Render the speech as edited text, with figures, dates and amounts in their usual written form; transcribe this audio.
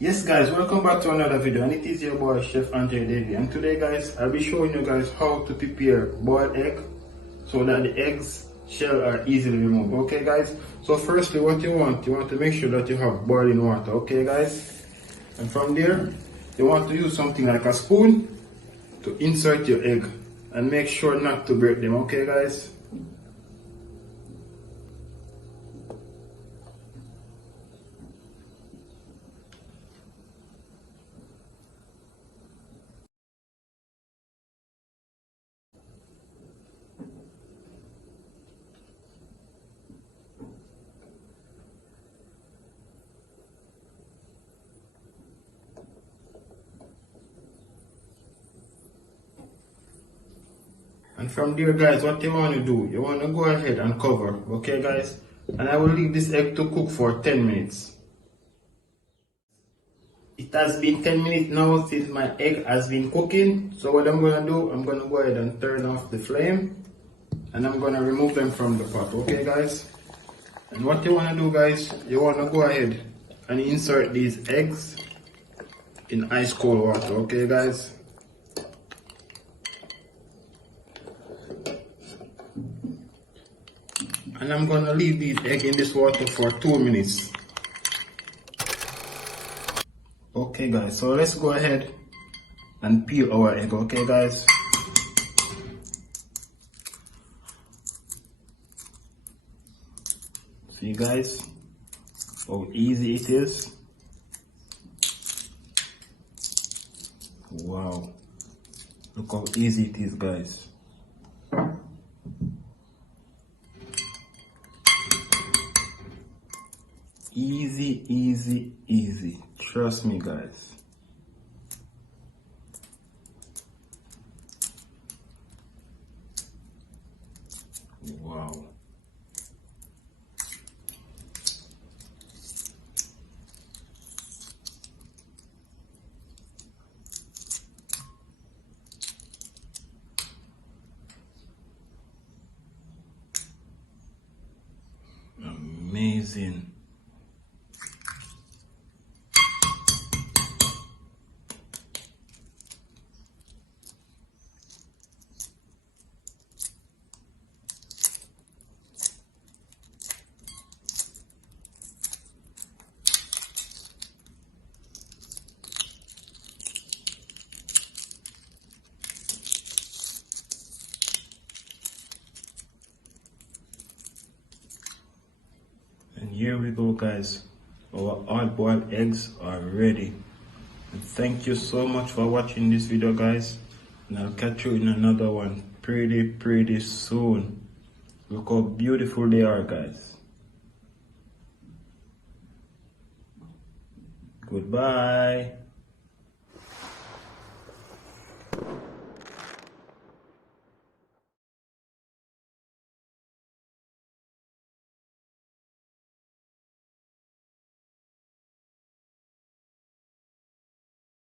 Yes guys, welcome back to another video, and it is your boy Chef André Davy, and today guys I'll be showing you guys how to prepare boiled egg so that the eggs shell are easily removed. Okay guys, so firstly what you want to make sure that you have boiling water. Okay guys, and from there you want to use something like a spoon to insert your egg and make sure not to break them. Okay guys. And from there guys, what you want to do, you want to go ahead and cover. Okay guys, and I will leave this egg to cook for 10 minutes. It has been 10 minutes now since my egg has been cooking. So what I'm going to do, I'm going to go ahead and turn off the flame, and I'm going to remove them from the pot. Okay guys, and what you want to do guys, you want to go ahead and insert these eggs in ice cold water. Okay guys. And I'm gonna leave these eggs in this water for 2 minutes. Okay guys, so let's go ahead and peel our egg. Okay guys. See guys how easy it is. Wow, look how easy it is guys. Easy, easy, easy. Trust me guys. Wow. Amazing. And here we go guys, our hard-boiled eggs are ready. And thank you so much for watching this video guys, and I'll catch you in another one pretty soon. Look how beautiful they are guys. Goodbye.